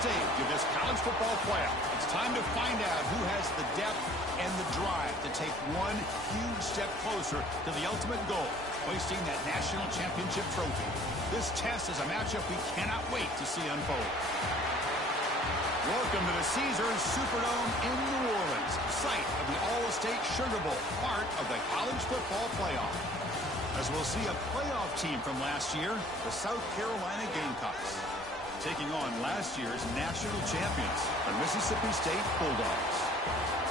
stage of this college football playoff. It's time to find out who has the depth and the drive to take one huge step closer to the ultimate goal, hoisting that national championship trophy. This test is a matchup we cannot wait to see unfold. Welcome to the Caesars Superdome in New Orleans, site of the All-State Sugar Bowl, part of the college football playoff. As we'll see a playoff team from last year, the South Carolina Gamecocks, taking on last year's national champions, the Mississippi State Bulldogs.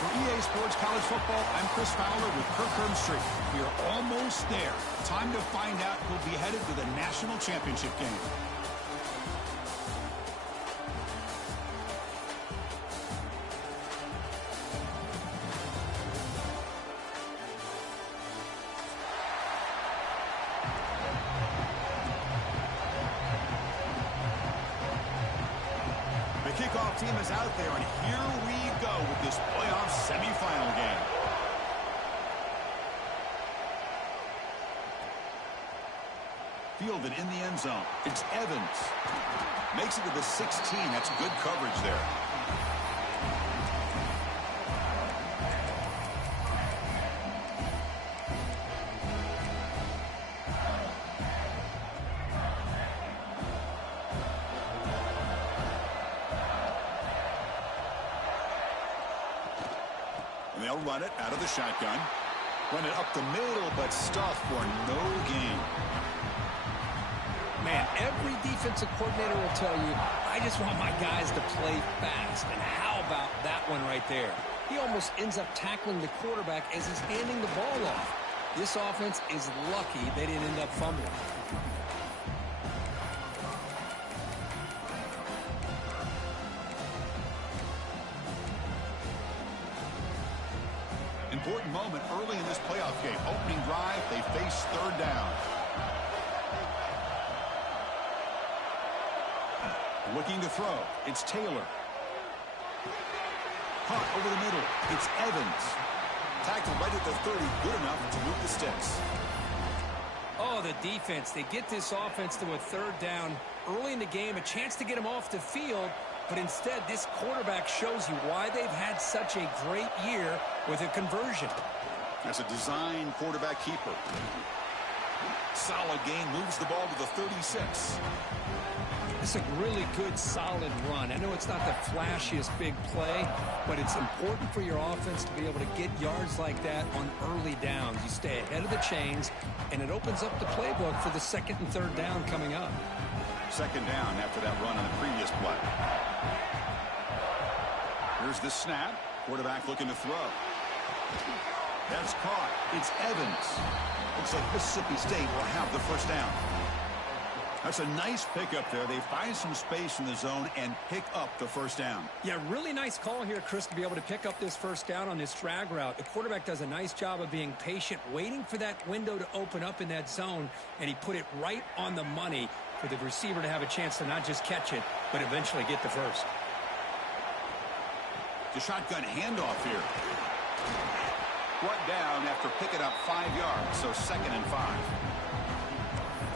For EA Sports College Football, I'm Chris Fowler with Kirk Herbstreit. We are almost there. Time to find out who'll be headed to the national championship game. The kickoff team is out there, and here we go with this playoff semifinal game. Fielded in the end zone. It's Evans. Makes it to the 16. That's good coverage there. And they'll run it out of the shotgun. Run it up the middle, but stuffed for no gain. Man, every defensive coordinator will tell you, I just want my guys to play fast. And how about that one right there? He almost ends up tackling the quarterback as he's handing the ball off. This offense is lucky they didn't end up fumbling. Important moment early in this playoff game. Opening drive, they face third down. Looking to throw. It's Taylor. Caught over the middle. It's Evans. Tackled right at the 30. Good enough to move the sticks. Oh, the defense. They get this offense to a third down early in the game. A chance to get him off the field. But instead, this quarterback shows you why they've had such a great year with a conversion. As a design quarterback keeper. Solid gain. Moves the ball to the 36. It's a really good, solid run. I know it's not the flashiest big play, but it's important for your offense to be able to get yards like that on early downs. You stay ahead of the chains, and it opens up the playbook for the second and third down coming up. Second down after that run on the previous play. Here's the snap. Quarterback looking to throw. That's caught. It's Evans. Looks like Mississippi State will have the first down. That's a nice pickup there. They find some space in the zone and pick up the first down. Yeah, really nice call here, Chris, to be able to pick up this first down on this drag route. The quarterback does a nice job of being patient, waiting for that window to open up in that zone, and he put it right on the money for the receiver to have a chance to not just catch it, but eventually get the first. The shotgun handoff here. Brought down after picking up 5 yards, so 2nd and 5.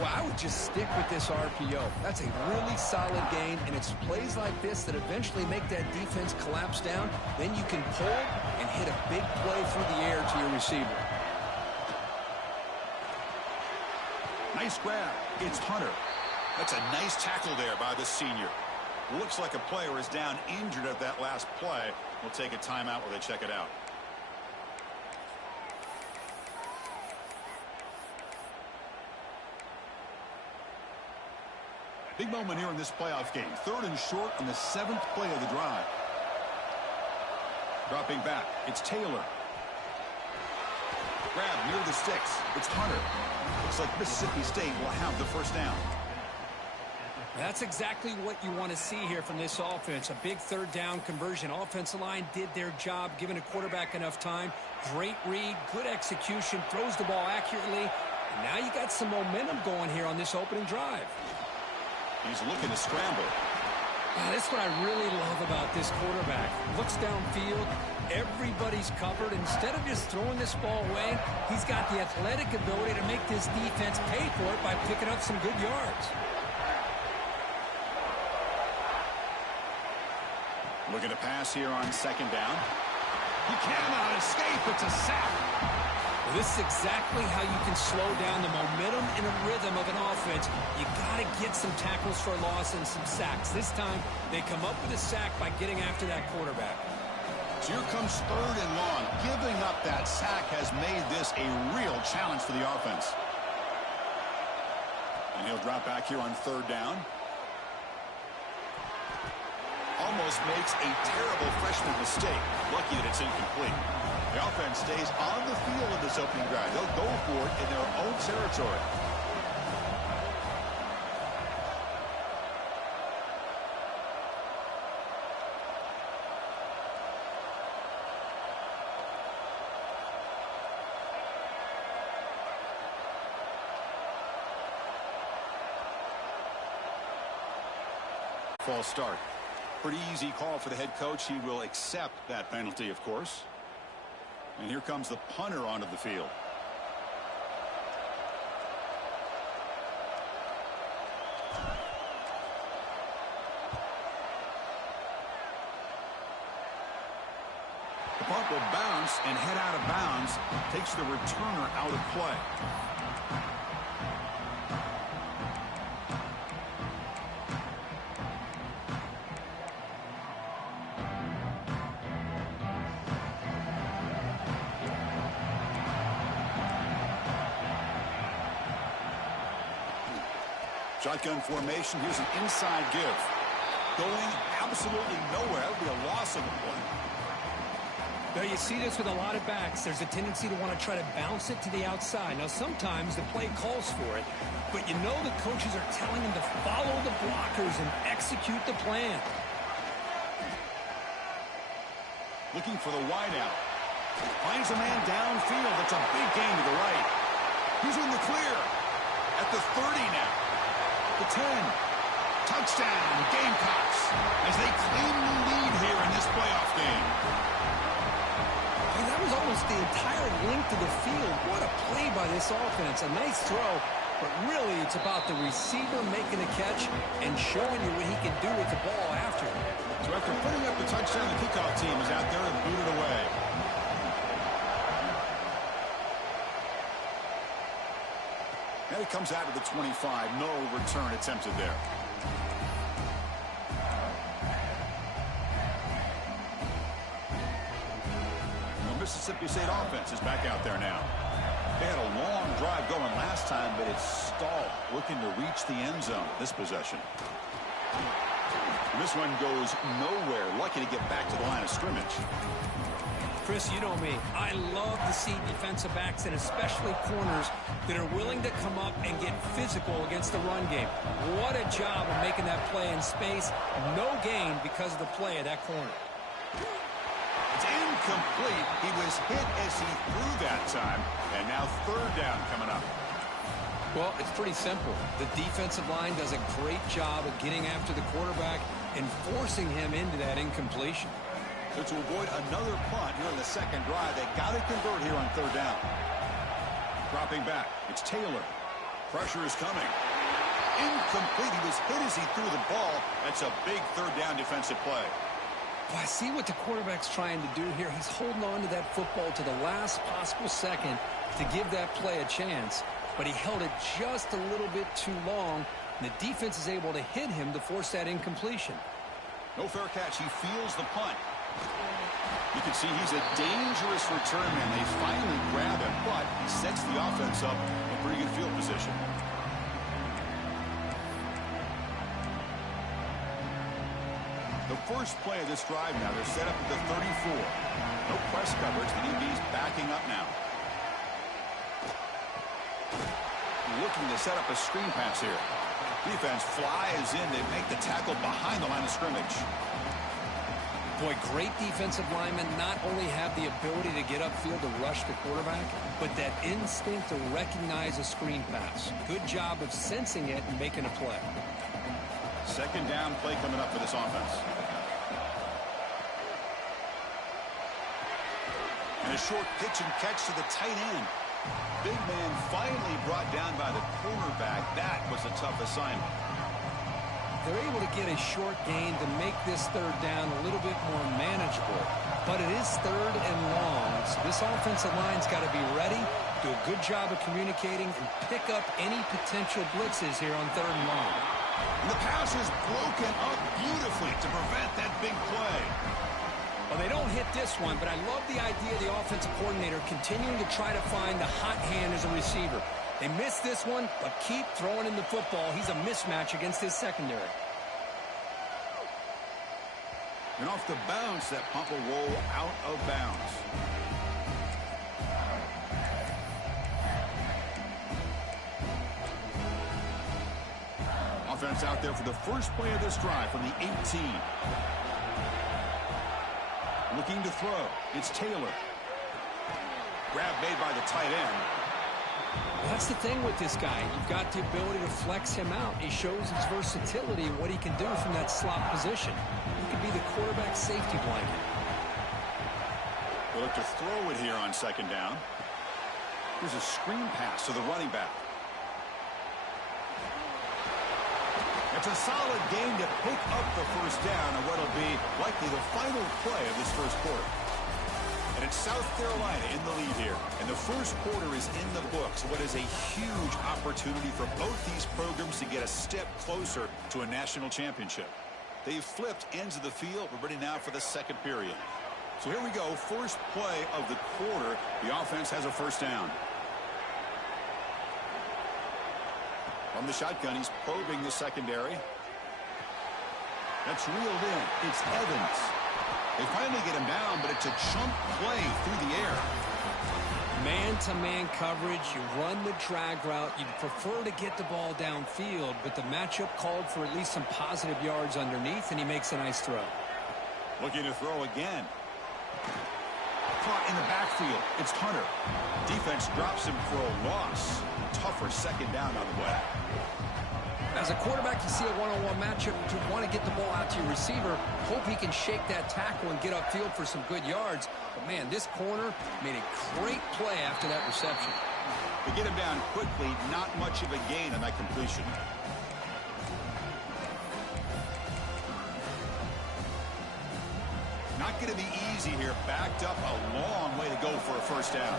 Well, I would just stick with this RPO. That's a really solid gain, and it's plays like this that eventually make that defense collapse down. Then you can pull and hit a big play through the air to your receiver. Nice grab. It's Hunter. That's a nice tackle there by the senior. Looks like a player is down injured at that last play. We'll take a timeout while they check it out. Big moment here in this playoff game. 3rd and short on the 7th play of the drive. Dropping back. It's Taylor. Grab near the sticks. It's Hunter. Looks like Mississippi State will have the first down. That's exactly what you want to see here from this offense. A big third down conversion. Offensive line did their job, giving a quarterback enough time. Great read, good execution, throws the ball accurately. And now you got some momentum going here on this opening drive. He's looking to scramble. That's what I really love about this quarterback. Looks downfield. Everybody's covered. Instead of just throwing this ball away, he's got the athletic ability to make this defense pay for it by picking up some good yards. Looking to pass here on second down. He cannot escape. It's a sack. Well, this is exactly how you can slow down the momentum and a rhythm of an offense. You got to get some tackles for loss and some sacks. This time, they come up with a sack by getting after that quarterback. So here comes third and long. Giving up that sack has made this a real challenge for the offense. And he'll drop back here on third down. Almost makes a terrible freshman mistake. Lucky that it's incomplete. The offense stays on the field in this opening drive. They'll go for it in their own territory. False start. Pretty easy call for the head coach. He will accept that penalty, of course. And here comes the punter onto the field. The punt will bounce and head out of bounds. Takes the returner out of play. Shotgun formation. Here's an inside give. Going absolutely nowhere. That would be a loss of a play. Now, you see this with a lot of backs. There's a tendency to want to try to bounce it to the outside. Now, sometimes the play calls for it, but you know the coaches are telling them to follow the blockers and execute the plan. Looking for the wideout. Finds a man downfield. It's a big gain to the right. He's in the clear. At the 30 now. The 10. Touchdown, Gamecocks, as they claim the lead here in this playoff game. Hey, that was almost the entire length of the field. What a play by this offense. A nice throw, but really it's about the receiver making the catch and showing you what he can do with the ball after. So after putting up the touchdown, the kickoff team is out there and booted away. And he comes out of the 25. No return attempted there. The Mississippi State offense is back out there now. They had a long drive going last time, but it's stalled, looking to reach the end zone this possession. And this one goes nowhere. Lucky to get back to the line of scrimmage. Chris, you know me. I love to see defensive backs and especially corners that are willing to come up and get physical against the run game. What a job of making that play in space. No gain because of the play of that corner. It's incomplete. He was hit as he threw that time. And now third down coming up. Well, it's pretty simple. The defensive line does a great job of getting after the quarterback and forcing him into that incompletion. So to avoid another punt here in the second drive, they got to convert here on third down. Dropping back, it's Taylor. Pressure is coming. Incomplete. He was hit as he threw the ball. That's a big third down defensive play. Well, I see what the quarterback's trying to do here. He's holding on to that football to the last possible second to give that play a chance, but he held it just a little bit too long, and the defense is able to hit him to force that incompletion. No fair catch. He feels the punt. You can see he's a dangerous return man. They finally grab him, but he sets the offense up in pretty good field position. The first play of this drive now, they're set up at the 34. No press coverage. The DB's backing up now. Looking to set up a screen pass here. Defense flies in. They make the tackle behind the line of scrimmage. Boy, great defensive linemen not only have the ability to get upfield to rush the quarterback, but that instinct to recognize a screen pass. Good job of sensing it and making a play. Second down play coming up for this offense. And a short pitch and catch to the tight end. Big man finally brought down by the cornerback. That was a tough assignment. they're able to get a short gain to make this third down a little bit more manageable. But it is third and long, so this offensive line's got to be ready, do a good job of communicating, and pick up any potential blitzes here on third and long. And the pass is broken up beautifully to prevent that big play. Well, they don't hit this one, but I love the idea of the offensive coordinator continuing to try to find the hot hand as a receiver. They missed this one, but keep throwing in the football. He's a mismatch against his secondary. And off the bounce, that punt will roll out of bounds. Offense out there for the first play of this drive from the 18. Looking to throw. It's Taylor. Grab made by the tight end. That's the thing with this guy. You've got the ability to flex him out. He shows his versatility and what he can do from that slot position. He could be the quarterback safety blanket. We'll look to throw it here on second down. Here's a screen pass to the running back. It's a solid gain to pick up the first down on what will be likely the final play of this first quarter. And it's South Carolina in the lead here. And the first quarter is in the books. What is a huge opportunity for both these programs to get a step closer to a national championship. They've flipped ends of the field. We're ready now for the second period. So here we go. First play of the quarter. The offense has a first down. From the shotgun, he's probing the secondary. That's reeled in. It's Evans. They finally get him down, but it's a chunk play through the air. Man-to-man coverage, you run the drag route. You'd prefer to get the ball downfield, but the matchup called for at least some positive yards underneath, and he makes a nice throw. Looking to throw again. Caught in the backfield. It's Hunter. Defense drops him for a loss. Tougher second down on the way. As a quarterback, you see a one-on-one matchup. You want to get the ball out to your receiver. Hope he can shake that tackle and get upfield for some good yards. But, man, this corner made a great play after that reception. They get him down quickly. Not much of a gain on that completion. Not going to be easy here. Backed up a long way to go for a first down.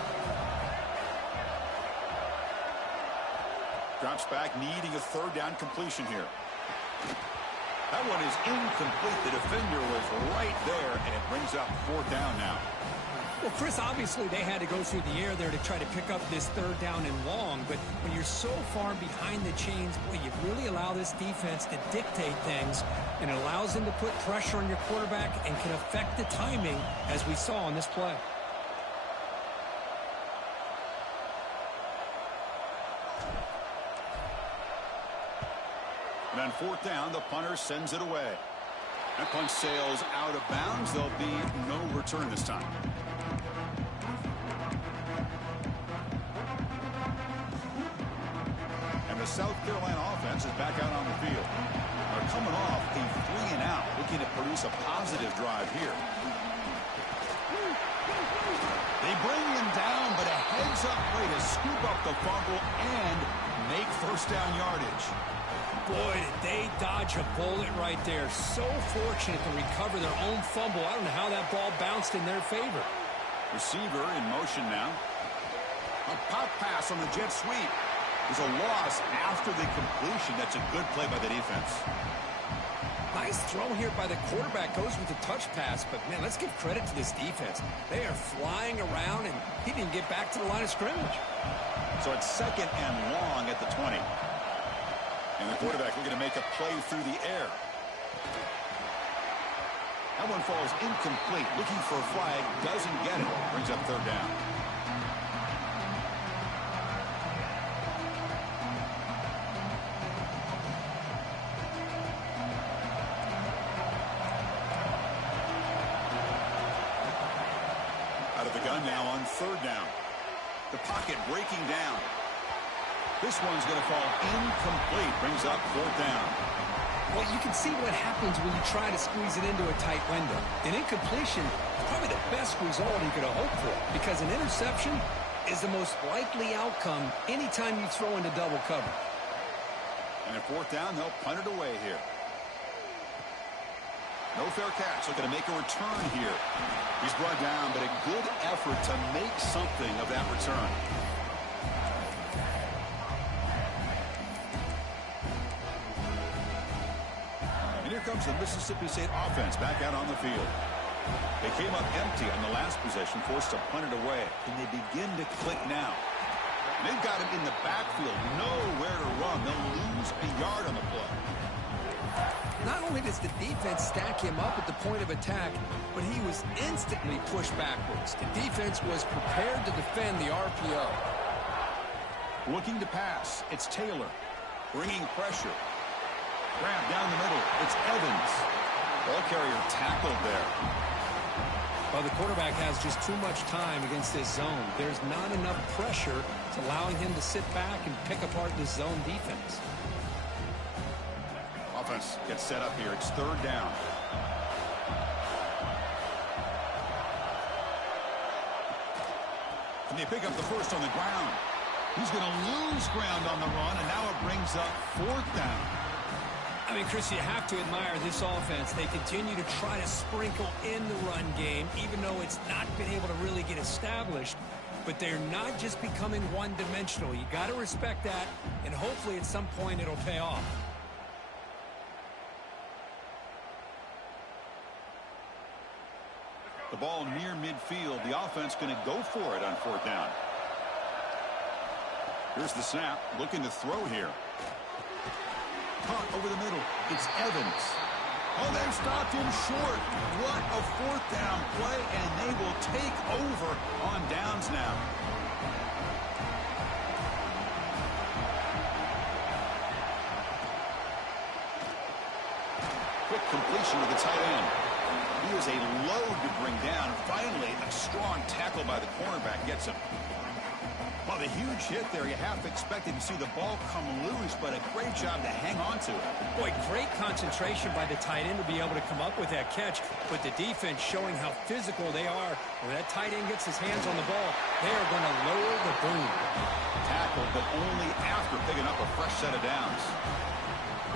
Drops back, needing a third down completion here. That one is incomplete. The defender was right there, and it brings up fourth down now. Well, Chris, obviously they had to go through the air there to try to pick up this third down and long, but when you're so far behind the chains, boy, you really allow this defense to dictate things, and it allows them to put pressure on your quarterback and can affect the timing, as we saw on this play. And on fourth down, the punter sends it away. That punt sails out of bounds. There'll be no return this time. And the South Carolina offense is back out on the field. They're coming off a 3-and-out, looking to produce a positive drive here. They bring him down, but a heads-up play to scoop up the fumble and make first down yardage. Boy, did they dodge a bullet right there. So fortunate to recover their own fumble. I don't know how that ball bounced in their favor. Receiver in motion now. A pop pass on the jet sweep. There's a loss after the completion. That's a good play by the defense. Nice throw here by the quarterback. Goes with the touch pass. But, man, let's give credit to this defense. They are flying around, and he didn't get back to the line of scrimmage. So it's second and long at the 20. And the quarterback looking to make a play through the air. That one falls incomplete. Looking for a flag. Doesn't get it. Brings up third down. Out of the gun now on third down. The pocket breaking down. This one's going to fall incomplete. Brings up fourth down. Well, you can see what happens when you try to squeeze it into a tight window. An incompletion is probably the best result you could have hoped for, because an interception is the most likely outcome anytime you throw into double cover. And at fourth down, they'll punt it away here. No fair catch. Looking to make a return here. He's brought down, but a good effort to make something of that return. And here comes the Mississippi State offense back out on the field. They came up empty on the last possession, forced to punt it away. And they begin to click now. And they've got him in the backfield, nowhere to run. They'll lose a yard on the play. Not only does the defense stack him up at the point of attack, but he was instantly pushed backwards. The defense was prepared to defend the RPO. Looking to pass. It's Taylor. Bringing pressure. Grab down the middle. It's Evans. Ball carrier tackled there. Well, the quarterback has just too much time against this zone. There's not enough pressure to allowing him to sit back and pick apart the zone defense. Offense gets set up here. It's third down. And they pick up the first on the ground. He's going to lose ground on the run, and now it brings up fourth down. I mean, Chris, you have to admire this offense. They continue to try to sprinkle in the run game, even though it's not been able to really get established. But they're not just becoming one-dimensional. You got to respect that, and hopefully at some point it'll pay off. The ball near midfield. The offense going to go for it on fourth down. Here's the snap. Looking to throw here. Caught over the middle. It's Evans. Oh, they've stopped him short. What a fourth down play, and they will take over on downs now. Quick completion to the tight end. He is a load to bring down. Finally, a strong tackle by the cornerback gets him. Well, the huge hit there, you half expected to see the ball come loose, but a great job to hang on to it. Boy, great concentration by the tight end to be able to come up with that catch, but the defense showing how physical they are. When that tight end gets his hands on the ball, they are going to lower the boom. Tackled, but only after picking up a fresh set of downs.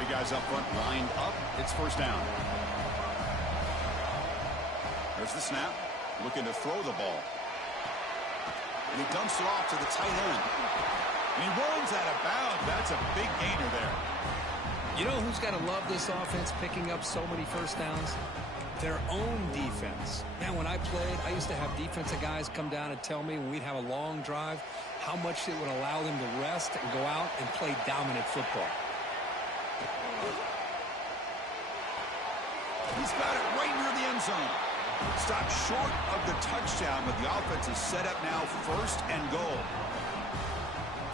Big guys up front lined up. It's first down. There's the snap. Looking to throw the ball. And he dumps it off to the tight end. And he runs out of bounds. That's a big gainer there. You know who's got to love this offense picking up so many first downs? Their own defense. Man, when I played, I used to have defensive guys come down and tell me when we'd have a long drive how much it would allow them to rest and go out and play dominant football. He's got it right near the end zone. Stopped short of the touchdown, but the offense is set up now first and goal.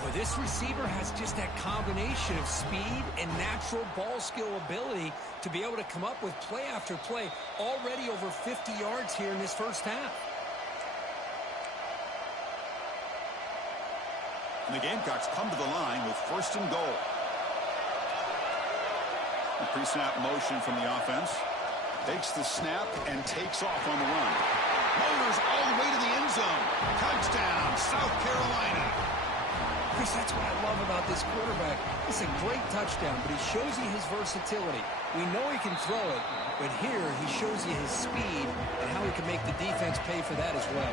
Well, this receiver has just that combination of speed and natural ball skill ability to be able to come up with play after play, already over 50 yards here in this first half. And the Gamecocks come to the line with first and goal. A pre-snap motion from the offense. Takes the snap and takes off on the run. Motors all the way to the end zone. Touchdown, South Carolina. Chris, that's what I love about this quarterback. It's a great touchdown, but he shows you his versatility. We know he can throw it, but here he shows you his speed and how he can make the defense pay for that as well.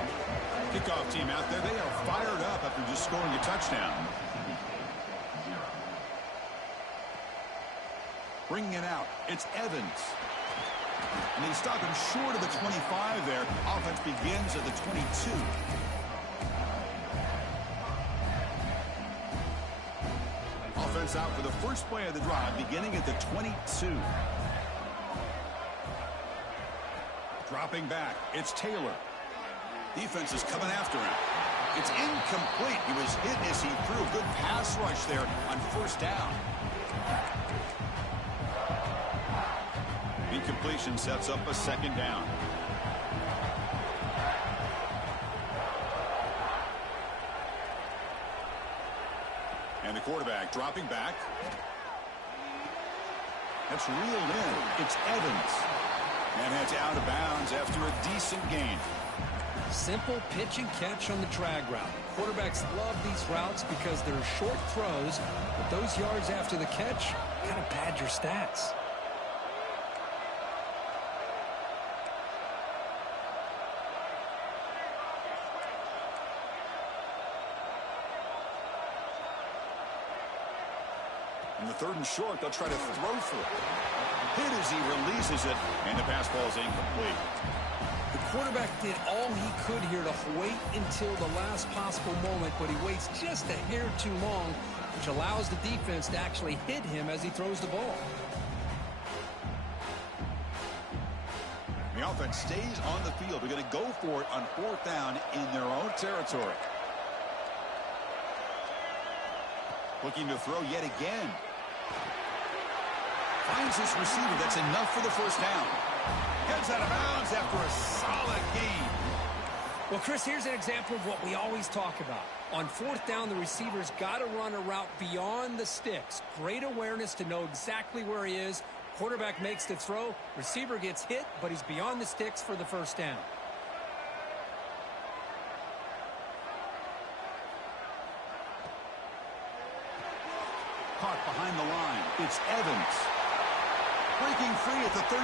Kickoff team out there, they are fired up after just scoring a touchdown. Bringing it out, it's Evans. And they stop him short of the 25 there. Offense begins at the 22. Offense out for the first play of the drive, beginning at the 22. Dropping back, it's Taylor. Defense is coming after him. It's incomplete. He was hit as he threw a good pass rush there on first down. Incompletion sets up a second down. And the quarterback dropping back. That's reeled in. It's Evans. And that's out of bounds after a decent gain. Simple pitch and catch on the drag route. Quarterbacks love these routes because they're short throws, but those yards after the catch kind of pad your stats. the 3rd and short, they'll try to throw for it. Hit as he releases it, and the pass ball is incomplete. The quarterback did all he could here to wait until the last possible moment, but he waits just a hair too long, which allows the defense to actually hit him as he throws the ball. The offense stays on the field. They're going to go for it on 4th down in their own territory. Looking to throw yet again. Finds his receiver. That's enough for the 1st down. Gets out of bounds after a solid gain. Well, Chris, here's an example of what we always talk about. On 4th down, the receiver's got to run a route beyond the sticks. Great awareness to know exactly where he is. Quarterback makes the throw. Receiver gets hit, but he's beyond the sticks for the 1st down. Caught behind the line. It's Evans. Breaking free at the 35.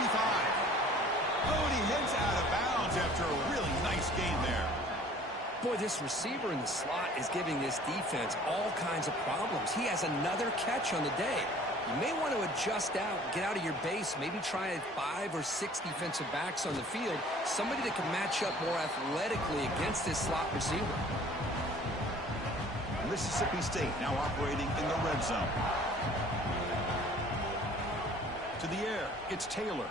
Oh, and he heads out of bounds after a really nice gain there. Boy, this receiver in the slot is giving this defense all kinds of problems. He has another catch on the day. You may want to adjust out, get out of your base, maybe try 5 or 6 defensive backs on the field, somebody that can match up more athletically against this slot receiver. Mississippi State now operating in the red zone. To the air, it's Taylor.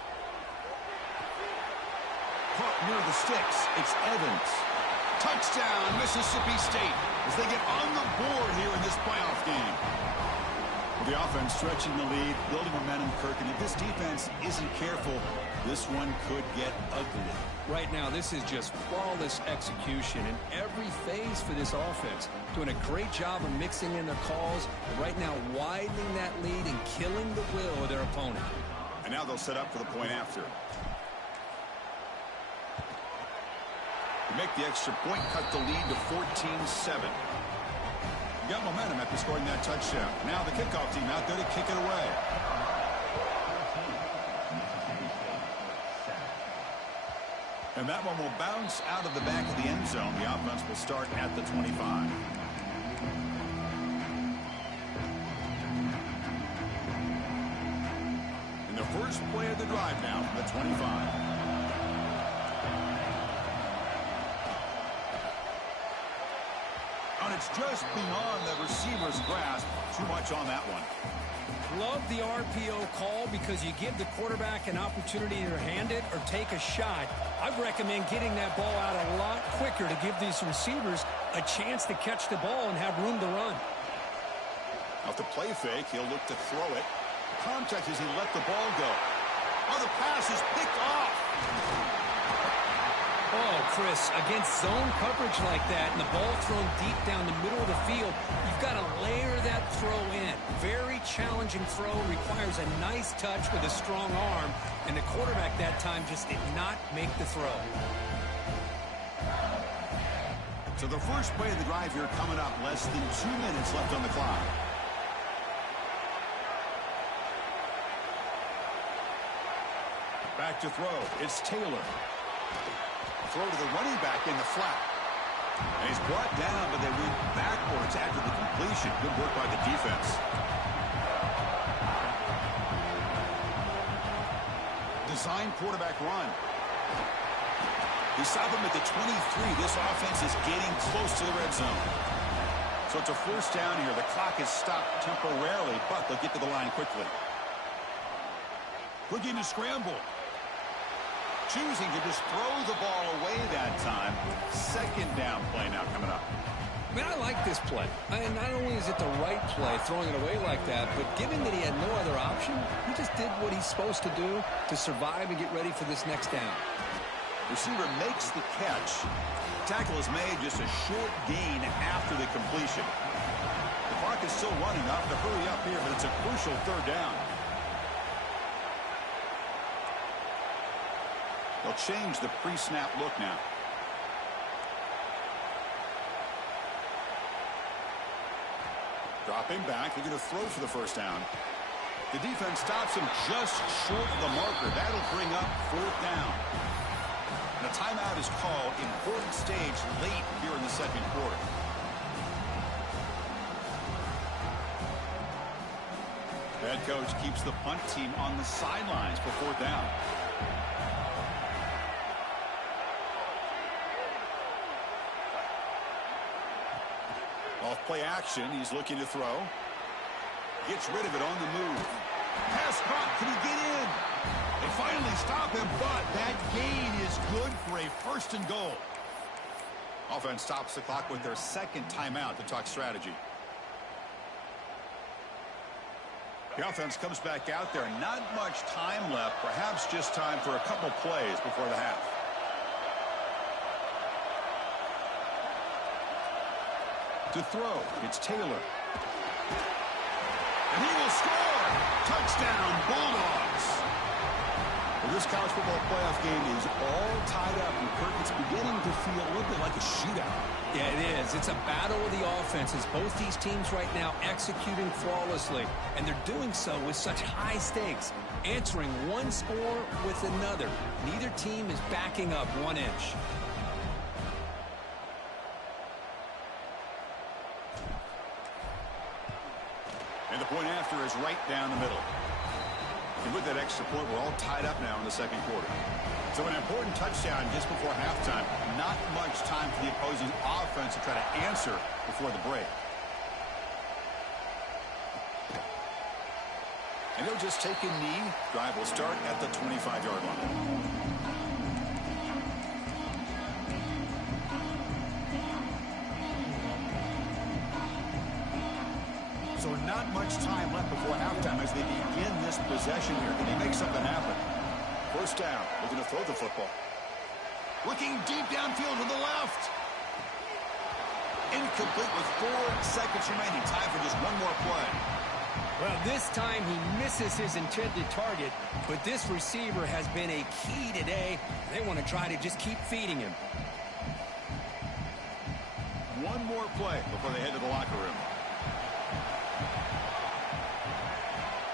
Caught near the sticks, it's Evans. Touchdown, Mississippi State, as they get on the board here in this playoff game. The offense stretching the lead, building momentum, Kirk, and if this defense isn't careful, this one could get ugly. Right now, this is just flawless execution in every phase for this offense. Doing a great job of mixing in their calls, but right now widening that lead and killing the will of their opponent. And now they'll set up for the point after. To make the extra point, cut the lead to 14-7. Got momentum after scoring that touchdown. Now the kickoff team out there to kick it away. And that one will bounce out of the back of the end zone. The offense will start at the 25. And the first play of the drive now from the 25. And it's just beyond the receiver's grasp. Too much on that one. Love the RPO call because you give the quarterback an opportunity to hand it or take a shot. I'd recommend getting that ball out a lot quicker to give these receivers a chance to catch the ball and have room to run. Off the play fake, he'll look to throw it. Contact as he let the ball go. Oh, the pass is picked off. Oh, Chris, against zone coverage like that and the ball thrown deep down the middle of the field, you've got to layer that throw in. Very challenging throw, requires a nice touch with a strong arm, and the quarterback that time just did not make the throw. So the first play of the drive here coming up, less than 2 minutes left on the clock. Back to throw, it's Taylor. Throw to the running back in the flat. And he's brought down, but they went backwards after the completion. Good work by the defense. Design quarterback run. He saw them at the 23. This offense is getting close to the red zone. So it's a 1st down here. The clock is stopped temporarily, but they'll get to the line quickly. Looking to scramble. Choosing to just throw the ball away that time. 2nd down play now coming up. Man, I like this play. And not only is it the right play, throwing it away like that, but given that he had no other option, he just did what he's supposed to do to survive and get ready for this next down. Receiver makes the catch. Tackle is made, just a short gain after the completion. The clock is still running. Up to hurry up here, but it's a crucial 3rd down. They'll change the pre-snap look now. Dropping back, looking to throw for the 1st down. The defense stops him just short of the marker. That'll bring up 4th down. And a timeout is called. Important stage late here in the 2nd quarter. Head coach keeps the punt team on the sidelines for 4th down. Off play action, he's looking to throw. Gets rid of it on the move. Pass caught, can he get in? They finally stop him, but that gain is good for a 1st and goal. Offense stops the clock with their 2nd timeout to talk strategy. The offense comes back out there. Not much time left. Perhaps just time for a couple plays before the half. To throw, it's Taylor. And he will score! Touchdown, Bulldogs! Well, this college football playoff game is all tied up, and Kirk, it's beginning to feel a little bit like a shootout. Yeah, it is. It's a battle of the offenses. Both these teams right now executing flawlessly, and they're doing so with such high stakes, answering one score with another. Neither team is backing up 1 inch. And the point after is right down the middle. And with that extra point, we're all tied up now in the 2nd quarter. So an important touchdown just before halftime. Not much time for the opposing offense to try to answer before the break. And they'll just take a knee. Drive will start at the 25-yard line. So not much time left before halftime as they begin this possession here. Can they make something happen? 1st down. Looking to throw the football. Looking deep downfield to the left. Incomplete with 4 seconds remaining. Time for just one more play. Well, this time he misses his intended target, but this receiver has been a key today. They want to try to just keep feeding him. One more play before they head to the locker room.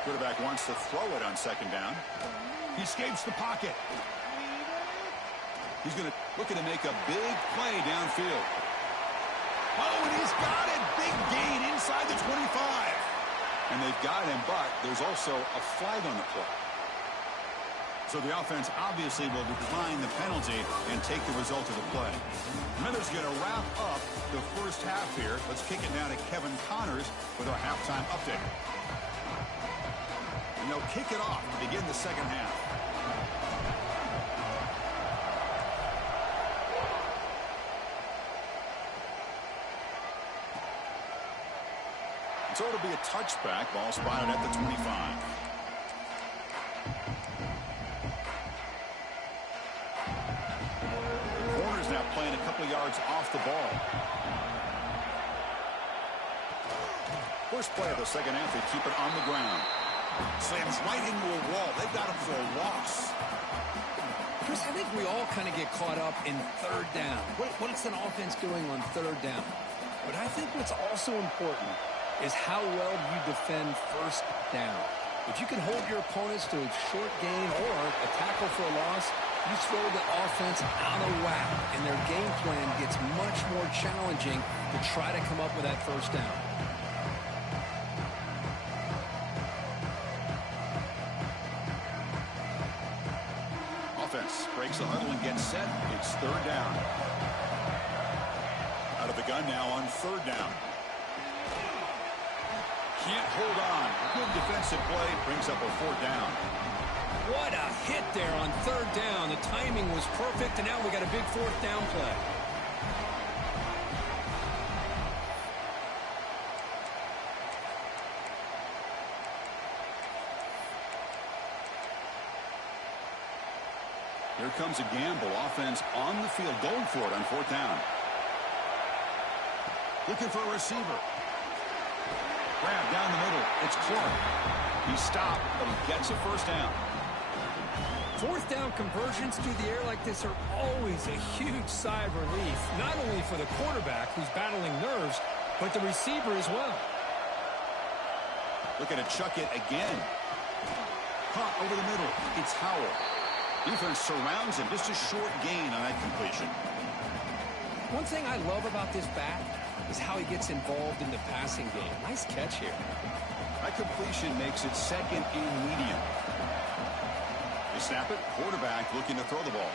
Quarterback wants to throw it on 2nd down. He escapes the pocket. He's going to looking to make a big play downfield. Oh, and he's got it. Big gain inside the 25. And they've got him, but there's also a flag on the play. So the offense obviously will decline the penalty and take the result of the play. Miller's going to wrap up the 1st half here. Let's kick it now to Kevin Connors with our halftime update. And they'll kick it off to begin the 2nd half. So it'll be a touchback. Ball spotted at the 25. The corner's now playing a couple yards off the ball. First play of the 2nd half, they keep it on the ground. Slams right into a wall. They've got him for a loss. Chris, I think we all kind of get caught up in 3rd down. What is an offense doing on 3rd down? But I think what's also important is how well you defend 1st down. If you can hold your opponents to a short gain or a tackle for a loss, you throw the offense out of whack, and their game plan gets much more challenging to try to come up with that 1st down. Breaks the huddle and gets set. It's 3rd down. Out of the gun now on 3rd down. Can't hold on. Good defensive play. Brings up a 4th down. What a hit there on 3rd down. The timing was perfect, and now we got a big 4th down play. Here comes a gamble. Offense on the field, going for it on 4th down. Looking for a receiver. Grab down the middle. It's Clark. He stopped, but he gets a 1st down. 4th down conversions through the air like this are always a huge sigh of relief, not only for the quarterback who's battling nerves, but the receiver as well. Looking to chuck it again. Caught over the middle. It's Howell. Defense surrounds him. Just a short gain on that completion. One thing I love about this back is how he gets involved in the passing game. Nice catch here. That completion makes it second and medium. They snap it. Quarterback looking to throw the ball.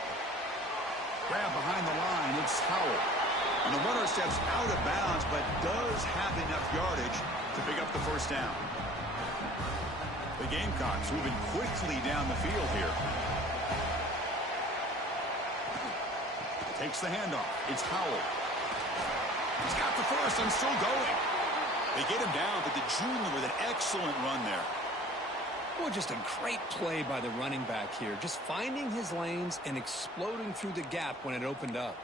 Grab behind the line. It's Howell. And the runner steps out of bounds, but does have enough yardage to pick up the first down. The Gamecocks moving quickly down the field here. Takes the handoff. It's Howell. He's got the first and still going. They get him down, but the junior with an excellent run there. Well, just a great play by the running back here. Just finding his lanes and exploding through the gap when it opened up.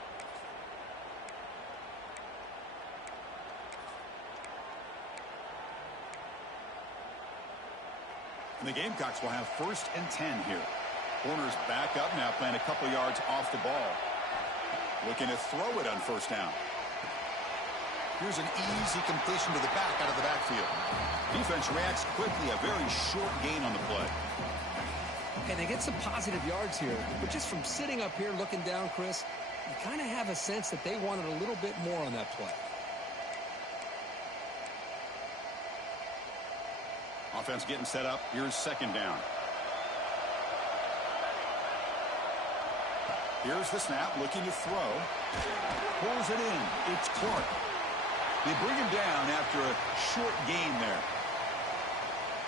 And the Gamecocks will have 1st and 10 here. Corners back up now, playing a couple yards off the ball. Looking to throw it on 1st down. Here's an easy completion to the back out of the backfield. Defense reacts quickly. A very short gain on the play. And they get some positive yards here. But just from sitting up here looking down, Chris, you kind of have a sense that they wanted a little bit more on that play. Offense getting set up. Here's 2nd down. Here's the snap, looking to throw. Pulls it in. It's Clark. They bring him down after a short gain there.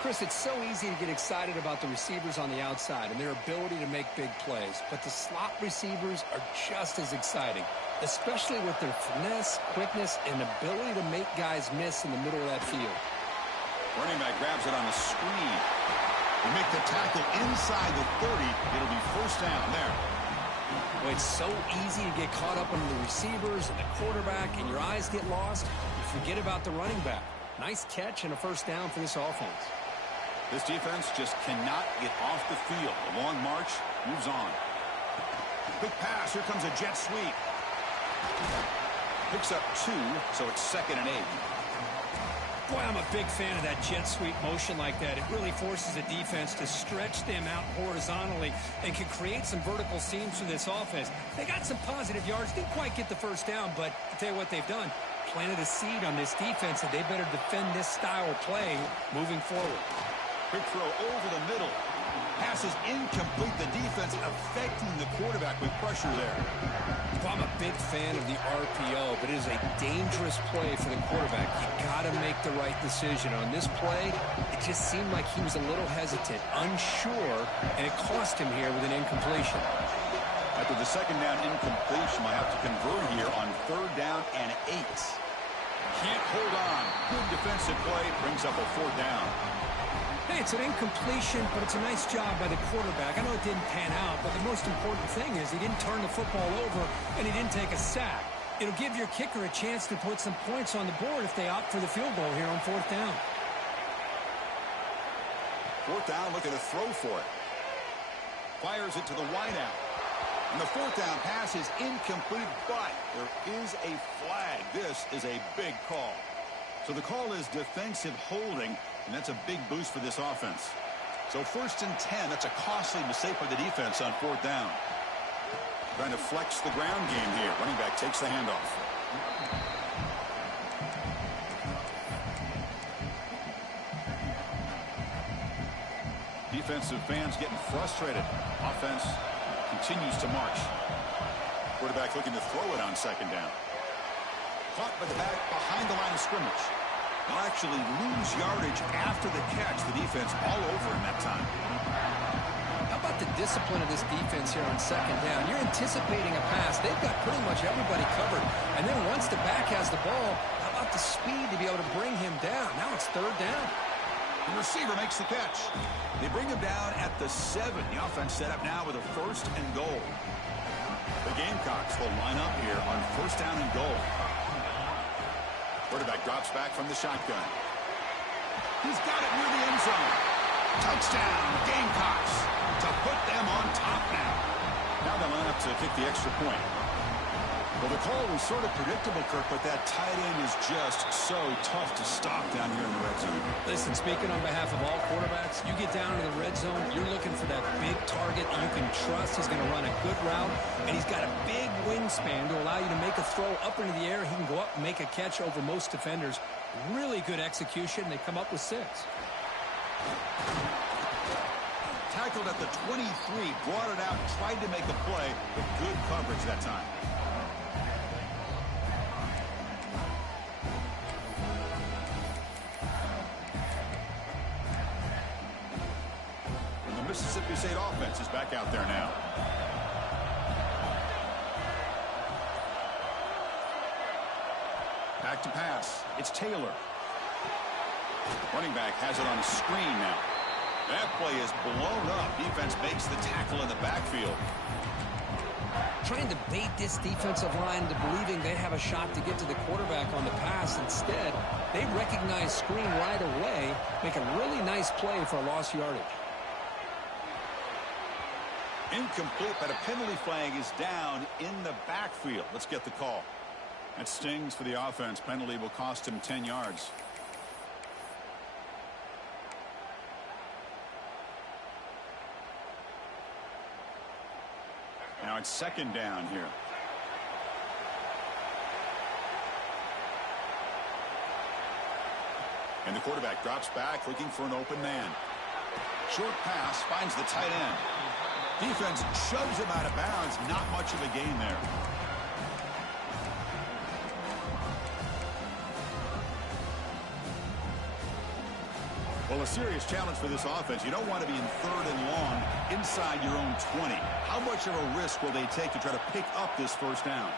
Chris, it's so easy to get excited about the receivers on the outside and their ability to make big plays. But the slot receivers are just as exciting, especially with their finesse, quickness, and ability to make guys miss in the middle of that field. Running back grabs it on the screen. They make the tackle inside the 30. It'll be 1st down there. Well, it's so easy to get caught up on the receivers and the quarterback, and your eyes get lost. You forget about the running back. Nice catch and a 1st down for this offense. This defense just cannot get off the field. The long march moves on. Quick pass. Here comes a jet sweep. Picks up 2, so it's 2nd and 8. Boy, I'm a big fan of that jet sweep motion like that. It really forces the defense to stretch them out horizontally and can create some vertical seams for this offense. They got some positive yards. Didn't quite get the 1st down, but I'll tell you what they've done. Planted a seed on this defense, and they better defend this style of play moving forward. Quick throw over the middle. Pass is incomplete. The defense affecting the quarterback with pressure there. Well, I'm a big fan of the RPO, but it is a dangerous play for the quarterback. You got to make the right decision. On this play, it just seemed like he was a little hesitant, unsure, and it cost him here with an incompletion. After the 2nd down incompletion, we'll have to convert here on 3rd down and 8. Can't hold on. Good defensive play. Brings up a 4th down. Hey, it's an incompletion, but it's a nice job by the quarterback. I know it didn't pan out, but the most important thing is he didn't turn the football over and he didn't take a sack. It'll give your kicker a chance to put some points on the board if they opt for the field goal here on 4th down. 4th down, looking to throw for it. Fires it to the wideout. And the 4th down pass is incomplete, but there is a flag. This is a big call. So the call is defensive holding, and that's a big boost for this offense. So 1st and 10, that's a costly mistake by the defense on 4th down. Trying to flex the ground game here. Running back takes the handoff. Defensive fans getting frustrated. Offense continues to march. Quarterback looking to throw it on 2nd down. Caught by the back behind the line of scrimmage. They'll actually lose yardage after the catch. The defense all over him that time. How about the discipline of this defense here on 2nd down? You're anticipating a pass. They've got pretty much everybody covered. And then once the back has the ball, how about the speed to be able to bring him down? Now it's 3rd down. The receiver makes the catch. They bring him down at the 7. The offense set up now with a 1st and goal. The Gamecocks will line up here on 1st down and goal. Quarterback drops back from the shotgun. He's got it near the end zone. Touchdown, Gamecocks, to put them on top now. Now they line up to kick the extra point. Well, the call was sort of predictable, Kirk, but that tight end is just so tough to stop down here in the red zone. Listen, speaking on behalf of all quarterbacks, you get down to the red zone, you're looking for that big target that you can trust. He's going to run a good route, and he's got a big wingspan to allow you to make a throw up into the air. He can go up and make a catch over most defenders. Really good execution. They come up with 6. Tackled at the 23, brought it out, tried to make a play, but good coverage that time. Mississippi State offense is back out there now. Back to pass. It's Taylor. Running back has it on a screen now. That play is blown up. Defense makes the tackle in the backfield. Trying to bait this defensive line into believing they have a shot to get to the quarterback on the pass. Instead, they recognize screen right away, make a really nice play for a lost yardage. Incomplete, but a penalty flag is down in the backfield. Let's get the call. That stings for the offense. Penalty will cost him 10 yards. Now it's second down here. And the quarterback drops back looking for an open man. Short pass finds the tight end. Defense shoves him out of bounds. Not much of a gain there. Well, a serious challenge for this offense. You don't want to be in 3rd and long inside your own 20. How much of a risk will they take to try to pick up this first down?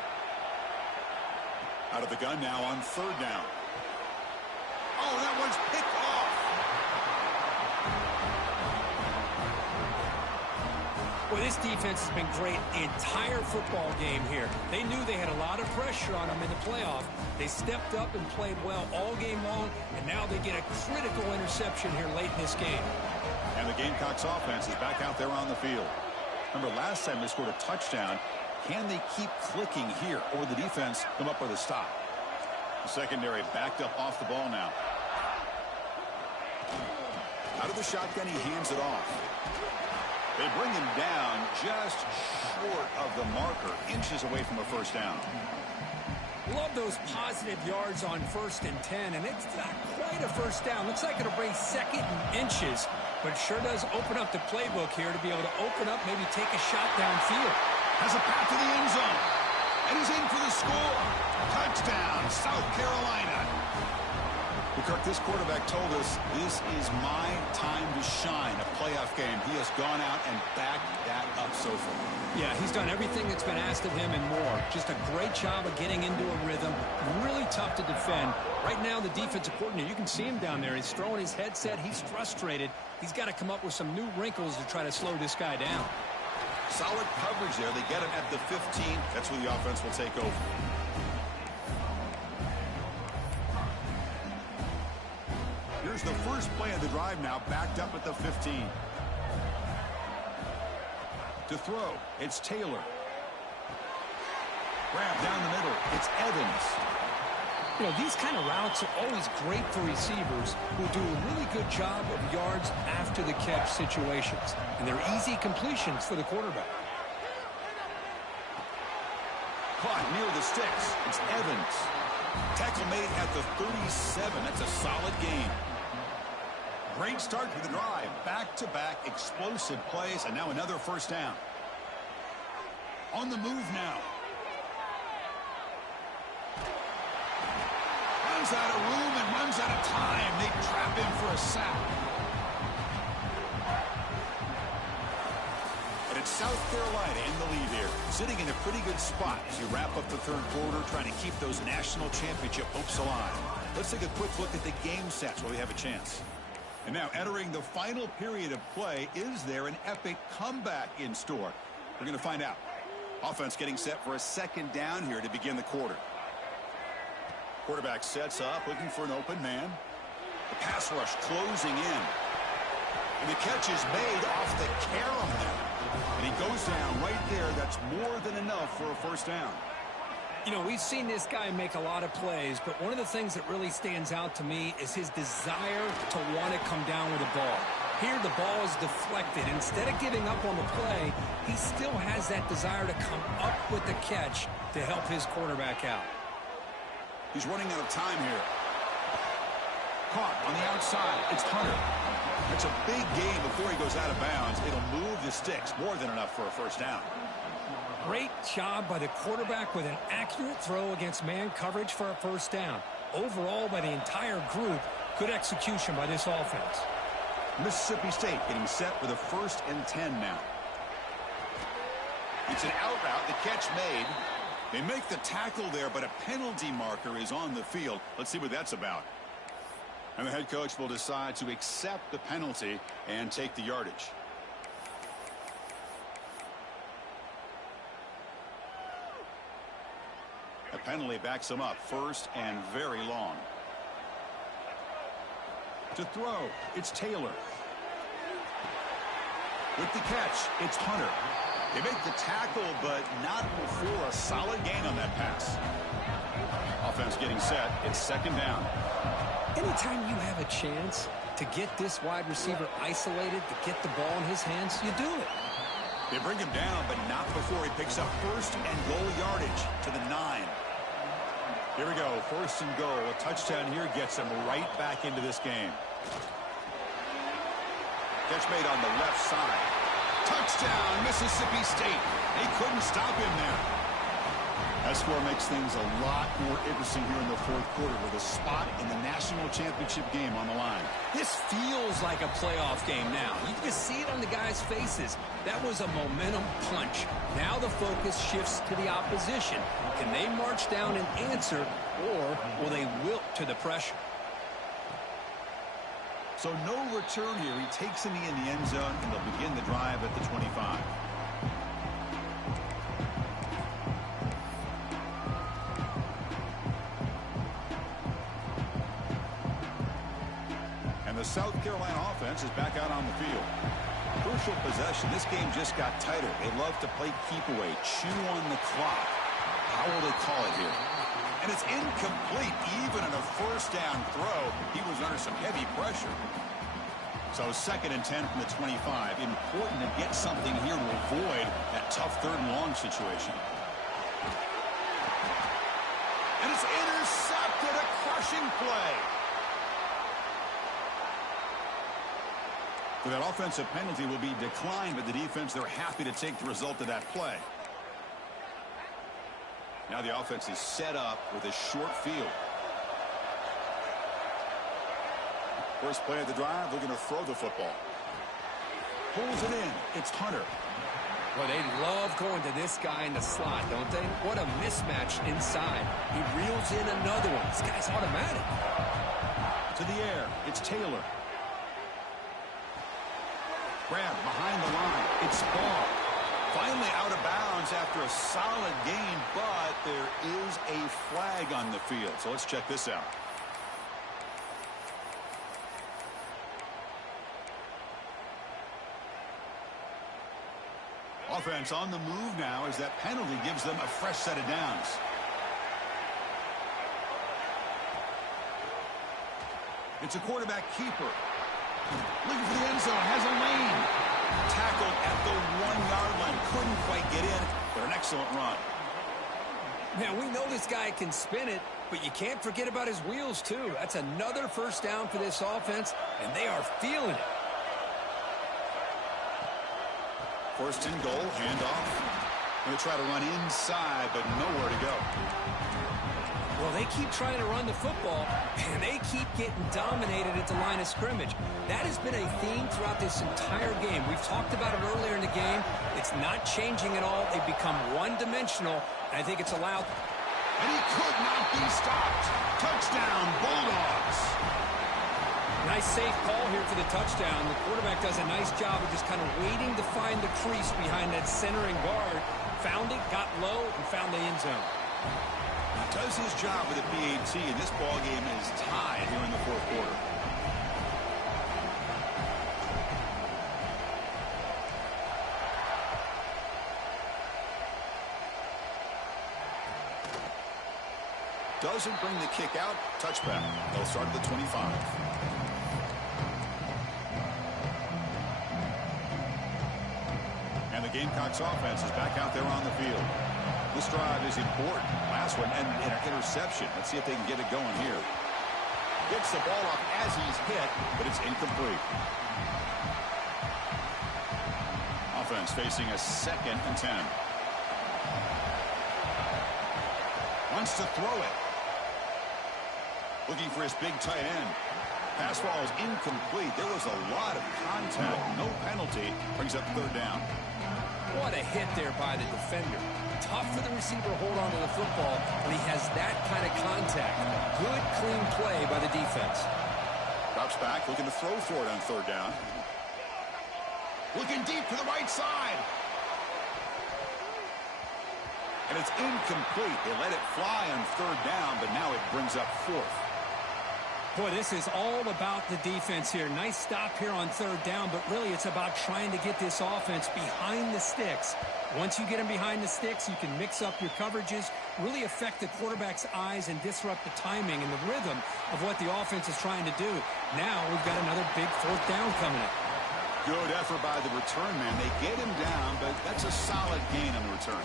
Out of the gun now on 3rd down. Oh, that one's picked off. Well, this defense has been great the entire football game here. They knew they had a lot of pressure on them in the playoff. They stepped up and played well all game long, and now they get a critical interception here late in this game. And the Gamecocks offense is back out there on the field. Remember, last time they scored a touchdown. Can they keep clicking here, or the defense come up with a stop? The secondary backed up off the ball now. Out of the shotgun, he hands it off. They bring him down just short of the marker, inches away from a first down. Love those positive yards on 1st and 10, and it's not quite a first down. Looks like it'll bring 2nd and inches, but sure does open up the playbook here to be able to open up, maybe take a shot downfield. Has a path to the end zone, and he's in for the score. Touchdown, South Carolina. Well, Kirk, this quarterback told us this is my time to shine, a playoff game. He has gone out and backed that up so far. Yeah, he's done everything that's been asked of him and more. Just a great job of getting into a rhythm. Really tough to defend. Right now, the defensive coordinator, you can see him down there. He's throwing his headset. He's frustrated. He's got to come up with some new wrinkles to try to slow this guy down. Solid coverage there. They get him at the 15. That's where the offense will take over. Here's the first play of the drive now, backed up at the 15. To throw, it's Taylor. Grab down the middle, it's Evans. You know, these kind of routes are always great for receivers who do a really good job of yards after the catch situations. And they're easy completions for the quarterback. Caught near the sticks, it's Evans. Tackle made at the 37. That's a solid gain. Great start to the drive. Back-to-back explosive plays, and now another first down. On the move now. Runs out of room and runs out of time. They trap him for a sack. And it's South Carolina in the lead here, sitting in a pretty good spot as you wrap up the third quarter, trying to keep those national championship hopes alive. Let's take a quick look at the game stats while we have a chance. And now entering the final period of play, is there an epic comeback in store? We're going to find out. Offense getting set for a second down here to begin the quarter. Quarterback sets up, looking for an open man. The pass rush closing in. And the catch is made off the carom there. And he goes down right there. That's more than enough for a first down. You know, we've seen this guy make a lot of plays, but one of the things that really stands out to me is his desire to want to come down with the ball. Here, the ball is deflected. Instead of giving up on the play, he still has that desire to come up with the catch to help his quarterback out. He's running out of time here. Caught on the outside. It's Hunter. It's a big gain before he goes out of bounds. It'll move the sticks. More than enough for a first down. Great job by the quarterback with an accurate throw against man coverage for a first down. Overall, by the entire group, good execution by this offense. Mississippi State getting set with a 1st and 10 now. It's an out route. The catch made. They make the tackle there, but a penalty marker is on the field. Let's see what that's about. And the head coach will decide to accept the penalty and take the yardage. A penalty backs him up. 1st and very long. To throw, it's Taylor. With the catch, it's Hunter. They make the tackle, but not before a solid gain on that pass. Offense getting set. It's 2nd down. Anytime you have a chance to get this wide receiver isolated, to get the ball in his hands, you do it. They bring him down, but not before he picks up 1st and goal yardage to the 9. Here we go. 1st and goal. A touchdown here gets him right back into this game. Catch made on the left side. Touchdown, Mississippi State. They couldn't stop him there. That score makes things a lot more interesting here in the 4th quarter with a spot in the national championship game on the line. This feels like a playoff game now. You can see it on the guys' faces. That was a momentum punch. Now the focus shifts to the opposition. Can they march down and answer, or will they wilt to the pressure? So no return here. He takes a knee in the end zone, and they'll begin the drive at the 25. The South Carolina offense is back out on the field. Crucial possession. This game just got tighter. They love to play keep away, chew on the clock. How will they call it here? And it's incomplete. Even in a 1st down throw, he was under some heavy pressure. So 2nd and 10 from the 25. Important to get something here to avoid that tough 3rd and long situation. And it's intercepted. A crushing play. So that offensive penalty will be declined, but the defense, they're happy to take the result of that play. Now the offense is set up with a short field. First play of the drive, they're going to throw the football. Pulls it in. It's Hunter. Well, they love going to this guy in the slot, don't they? What a mismatch inside. He reels in another one. This guy's automatic. To the air. It's Taylor. Grab behind the line. It's Ball. Finally out of bounds after a solid gain, but there is a flag on the field. So let's check this out. Offense on the move now as that penalty gives them a fresh set of downs. It's a quarterback keeper. Looking for the end zone, has a lane. Tackled at the 1-yard line. Couldn't quite get in, but an excellent run. Man, we know this guy can spin it, but you can't forget about his wheels, too. That's another 1st down for this offense, and they are feeling it. 1st and goal, handoff. Going to try to run inside, but nowhere to go. Well, they keep trying to run the football, and they keep getting dominated at the line of scrimmage. That has been a theme throughout this entire game. We've talked about it earlier in the game. It's not changing at all. They've become one-dimensional, and I think it's allowed. And he could not be stopped. Touchdown, Bulldogs. Nice safe call here for the touchdown. The quarterback does a nice job of just kind of waiting to find the crease behind that centering guard. Found it, got low, and found the end zone. He does his job with a PAT, and this ball game is tied here in the 4th quarter. doesn't bring the kick out. Touchback. They'll start at the 25. And the Gamecocks offense is back out there on the field. This drive is important. Last one ended in an interception. Let's see if they can get it going here. Gets the ball off as he's hit, but it's incomplete. Offense facing a 2nd and 10. Wants to throw it. Looking for his big tight end. Pass ball is incomplete. There was a lot of contact. No penalty. Brings up 3rd down. What a hit there by the defender. Tough for the receiver to hold on to the football when he has that kind of contact. Good, clean play by the defense. Drops back, looking to throw for it on 3rd down. Looking deep to the right side. And it's incomplete. They let it fly on 3rd down, but now it brings up 4th. Boy, this is all about the defense here. Nice stop here on 3rd down, but really it's about trying to get this offense behind the sticks. Once you get them behind the sticks, you can mix up your coverages, really affect the quarterback's eyes and disrupt the timing and the rhythm of what the offense is trying to do. Now we've got another big 4th down coming up. Good effort by the return man. They get him down, but that's a solid gain on the return.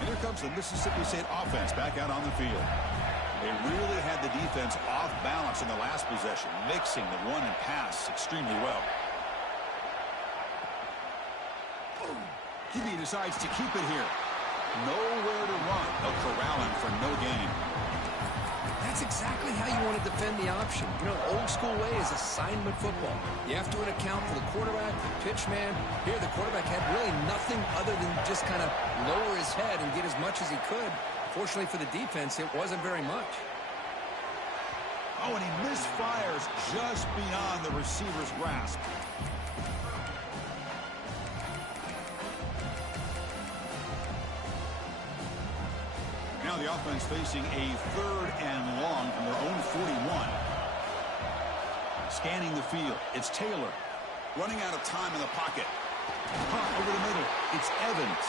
And here comes the Mississippi State offense back out on the field. They really had the defense off balance in the last possession, mixing the run and pass extremely well. QB decides to keep it here. Nowhere to run. They'll corral him for no gain. That's exactly how you want to defend the option. You know, old school way is assignment football. You have to account for the quarterback, the pitch man. Here, the quarterback had really nothing other than just kind of lower his head and get as much as he could. Fortunately for the defense, it wasn't very much. Oh, and he misfires just beyond the receiver's grasp. Now the offense facing a 3rd and long from their own 41. Scanning the field. It's Taylor. Running out of time in the pocket. Hot over the middle. It's Evans.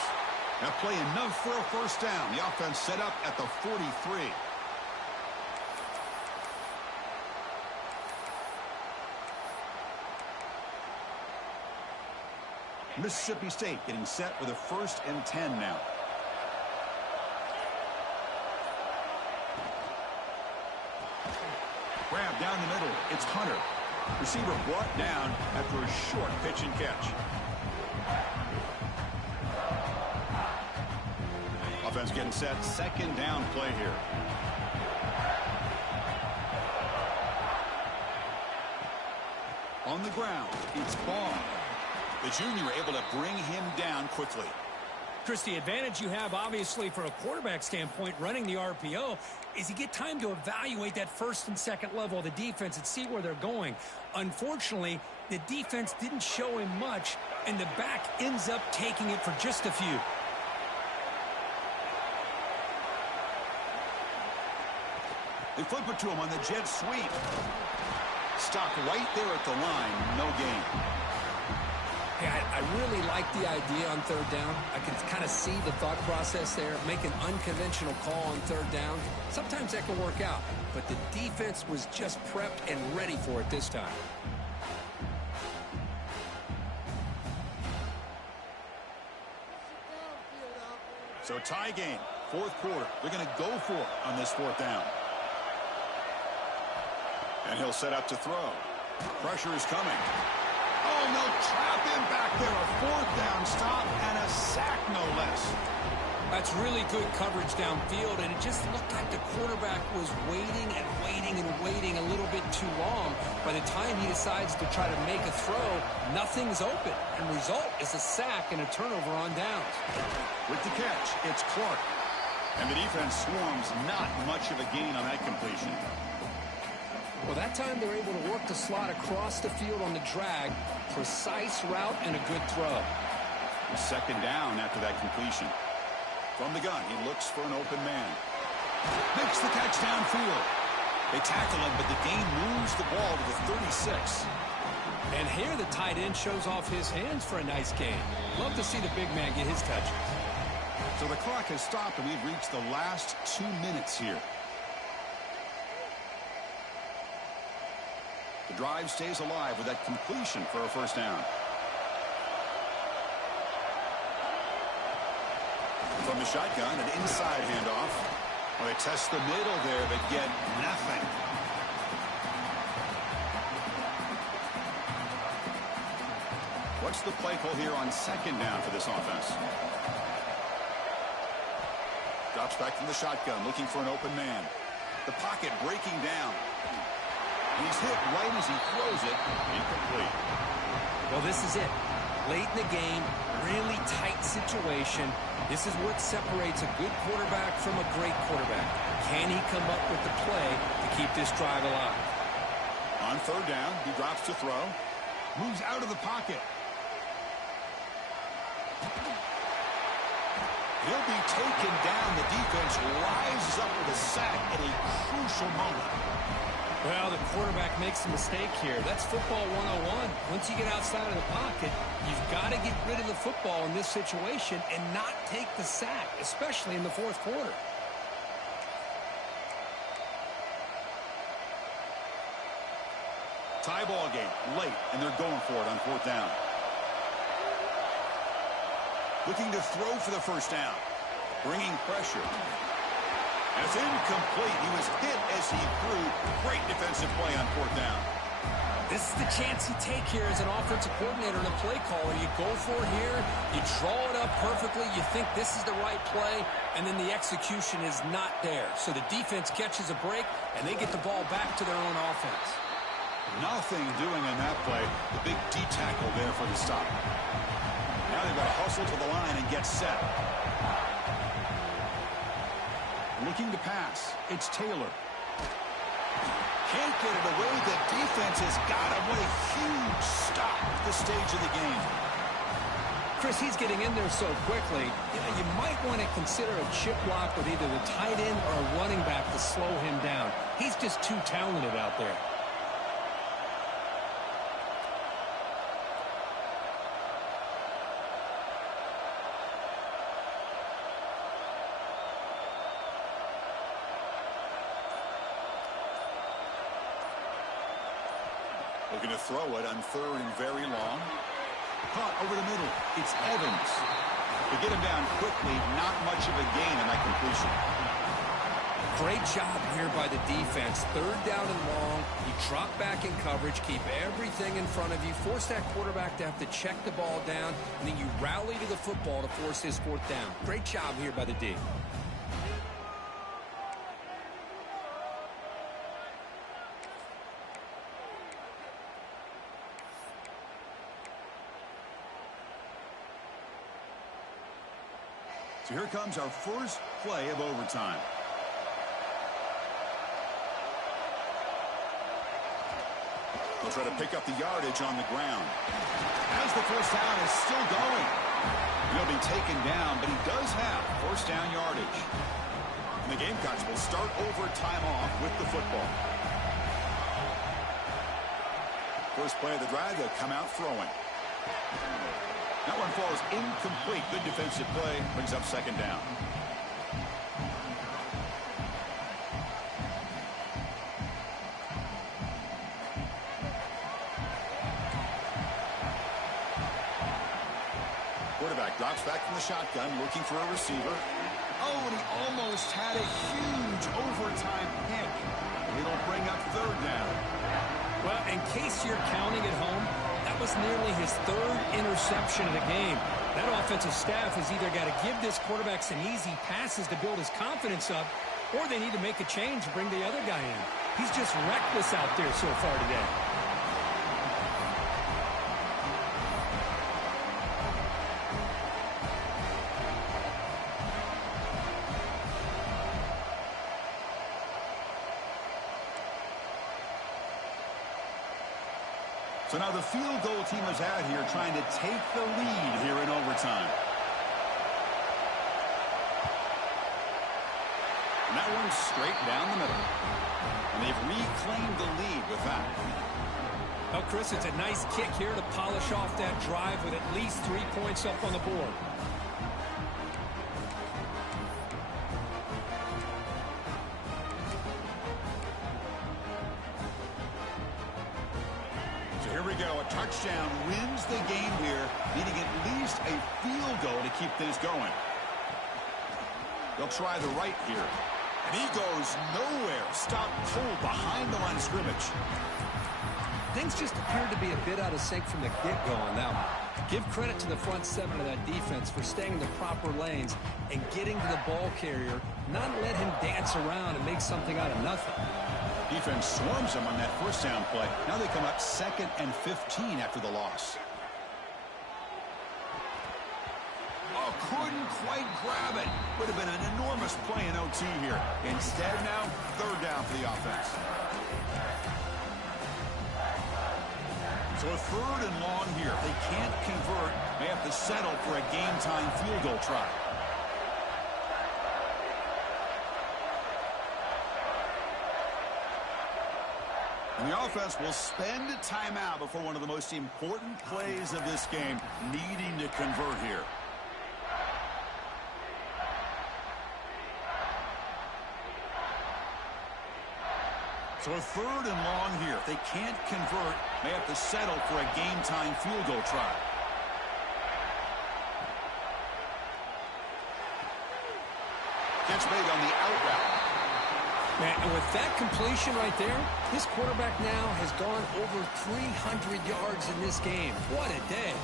That play enough for a 1st down. The offense set up at the 43. Mississippi State getting set with a 1st and 10 now. Grab down the middle. It's Hunter. Receiver brought down after a short pitch and catch. Offense getting set. 2nd down play here. On the ground, it's Ball. The junior able to bring him down quickly. Chris, the advantage you have, obviously, for a quarterback standpoint, running the RPO, is you get time to evaluate that 1st and 2nd level of the defense and see where they're going. Unfortunately, the defense didn't show him much, and the back ends up taking it for just a few. They flip it to him on the jet sweep. Stopped right there at the line. No gain. Hey, I really like the idea on 3rd down. I can kind of see the thought process there. Make an unconventional call on 3rd down. Sometimes that can work out. But the defense was just prepped and ready for it this time. So tie game. 4th quarter. They're going to go for it on this 4th down. And he'll set up to throw. Pressure is coming. Oh, no, trap him back there. A 4th down stop and a sack, no less. That's really good coverage downfield, and it just looked like the quarterback was waiting and waiting and waiting a little bit too long. By the time he decides to try to make a throw, nothing's open. And result is a sack and a turnover on downs. With the catch, it's Clark. And the defense swarms not much of a gain on that completion. Well, that time they're able to work the slot across the field on the drag. Precise route and a good throw. 2nd down after that completion. From the gun, he looks for an open man. Makes the catch downfield. They tackle him, but the gain moves the ball to the 36. And here the tight end shows off his hands for a nice gain. Love to see the big man get his touches. So the clock has stopped, and we've reached the last 2 minutes here. The drive stays alive with that completion for a first down. From the shotgun, an inside handoff. Well, they test the middle there, but get nothing. What's the play call here on second down for this offense? Drops back from the shotgun, looking for an open man. The pocket breaking down. He's hit right as he throws it. Incomplete. Well, this is it. Late in the game, really tight situation. This is what separates a good quarterback from a great quarterback. Can he come up with the play to keep this drive alive? On third down, he drops to throw. Moves out of the pocket. He'll be taken down. The defense rises up with a sack at a crucial moment. Well, the quarterback makes a mistake here. That's football 101. Once you get outside of the pocket, you've got to get rid of the football in this situation and not take the sack, especially in the fourth quarter. Tie ball game late, and they're going for it on fourth down. Looking to throw for the first down. Bringing pressure. And it's incomplete. He was hit as he threw. Great defensive play on fourth down. This is the chance you take here as an offensive coordinator and a play caller. You go for it here. You draw it up perfectly. You think this is the right play, and then the execution is not there. So the defense catches a break, and they get the ball back to their own offense. Nothing doing on that play. The big D tackle there for the stop. Now they've got to hustle to the line and get set. Looking to pass. It's Taylor. Can't get it away. The defense has got him. What a huge stop at this stage of the game. Chris, he's getting in there so quickly. You might want to consider a chip block with either the tight end or a running back to slow him down. He's just too talented out there. Looking to throw it on third and very long. Caught over the middle. It's Evans. To get him down quickly, not much of a gain on that completion. Great job here by the defense. Third down and long. You drop back in coverage, keep everything in front of you, force that quarterback to have to check the ball down, and then you rally to the football to force his fourth down. Great job here by the D. So here comes our first play of overtime. They'll try to pick up the yardage on the ground. As the first down is still going. He'll be taken down, but he does have first down yardage. And the Gamecocks will start overtime off with the football. First play of the drive, they'll come out throwing. That one falls incomplete. Good defensive play. Brings up second down. Quarterback drops back from the shotgun, looking for a receiver. Oh, and he almost had a huge overtime pick. It'll bring up third down. Well, in case you're counting at home, that was nearly his third interception of the game. That offensive staff has either got to give this quarterback some easy passes to build his confidence up, or they need to make a change and bring the other guy in. He's just reckless out there so far today. So now the field goal team is out here trying to take the lead here in overtime. And that one's straight down the middle. And they've reclaimed the lead with that. Well, Chris, it's a nice kick here to polish off that drive with at least 3 points up on the board. touchdown wins the game here, needing at least a field goal to keep things going. They'll try the right here. And he goes nowhere. Stopped cold behind the line of scrimmage. Things just appeared to be a bit out of sync from the get-go on that one. Give credit to the front seven of that defense for staying in the proper lanes and getting to the ball carrier, not let him dance around and make something out of nothing. Defense swarms him on that first down play. Now they come up 2nd and 15 after the loss. Oh, couldn't quite grab it. Would have been an enormous play in OT here. Instead now, 3rd down for the offense. So a 3rd and long here. They can't convert. They have to settle for a game-time field goal try. And the offense will spend a timeout before one of the most important plays of this game, needing to convert here. So a 3rd and long here. If they can't convert, they have to settle for a game-time field goal try. Catch made on the out route. Man, and with that completion right there, this quarterback now has gone over 300 yards in this game. What a day.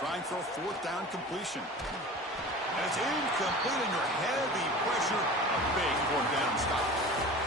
Trying for a 4th down completion. And it's incomplete under heavy pressure. A big 4th down stop.